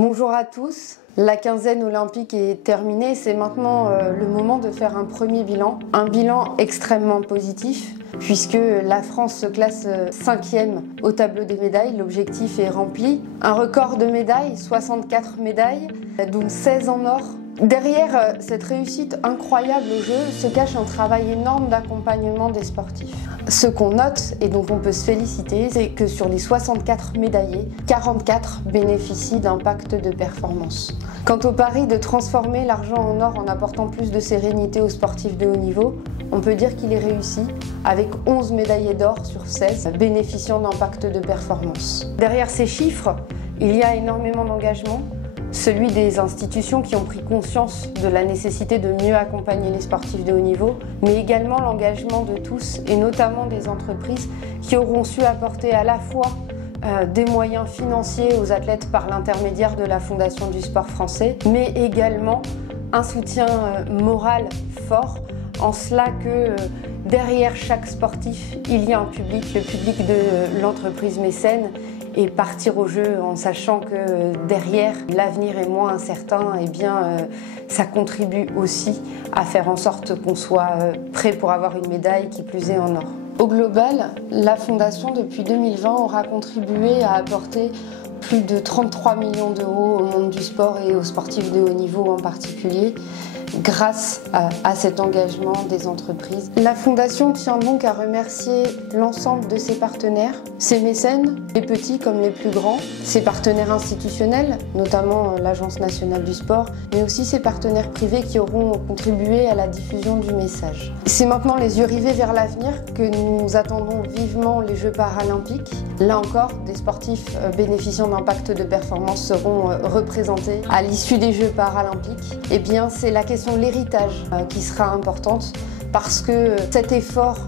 Bonjour à tous, la quinzaine olympique est terminée, c'est maintenant le moment de faire un premier bilan. Un bilan extrêmement positif puisque la France se classe 5e au tableau des médailles, l'objectif est rempli. Un record de médailles, 64 médailles, dont 16 en or. Derrière cette réussite incroyable au jeu se cache un travail énorme d'accompagnement des sportifs. Ce qu'on note et dont on peut se féliciter, c'est que sur les 64 médaillés, 44 bénéficient d'un pacte de performance. Quant au pari de transformer l'argent en or en apportant plus de sérénité aux sportifs de haut niveau, on peut dire qu'il est réussi, avec 11 médaillés d'or sur 16 bénéficiant d'un pacte de performance. Derrière ces chiffres, il y a énormément d'engagement. Celui des institutions qui ont pris conscience de la nécessité de mieux accompagner les sportifs de haut niveau, mais également l'engagement de tous et notamment des entreprises qui auront su apporter à la fois des moyens financiers aux athlètes par l'intermédiaire de la Fondation du sport français, mais également un soutien moral fort, en cela que derrière chaque sportif, il y a un public, le public de l'entreprise mécène, et partir au jeu en sachant que derrière l'avenir est moins incertain, eh bien ça contribue aussi à faire en sorte qu'on soit prêt pour avoir une médaille, qui plus est en or. Au global, la Fondation depuis 2020 aura contribué à apporter plus de 33 millions d'euros au monde du sport et aux sportifs de haut niveau en particulier, grâce à cet engagement des entreprises. La Fondation tient donc à remercier l'ensemble de ses partenaires, ses mécènes, les petits comme les plus grands, ses partenaires institutionnels, notamment l'Agence nationale du sport, mais aussi ses partenaires privés qui auront contribué à la diffusion du message. C'est maintenant les yeux rivés vers l'avenir que nous attendons vivement les Jeux paralympiques. Là encore, des sportifs bénéficiant d'un pacte de performance seront représentés à l'issue des Jeux paralympiques. Eh bien, c'est la question de l'héritage qui sera importante parce que cet effort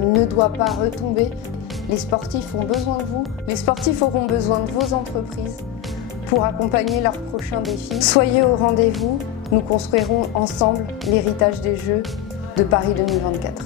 ne doit pas retomber. Les sportifs ont besoin de vous, les sportifs auront besoin de vos entreprises pour accompagner leurs prochains défis. Soyez au rendez-vous, nous construirons ensemble l'héritage des Jeux de Paris 2024.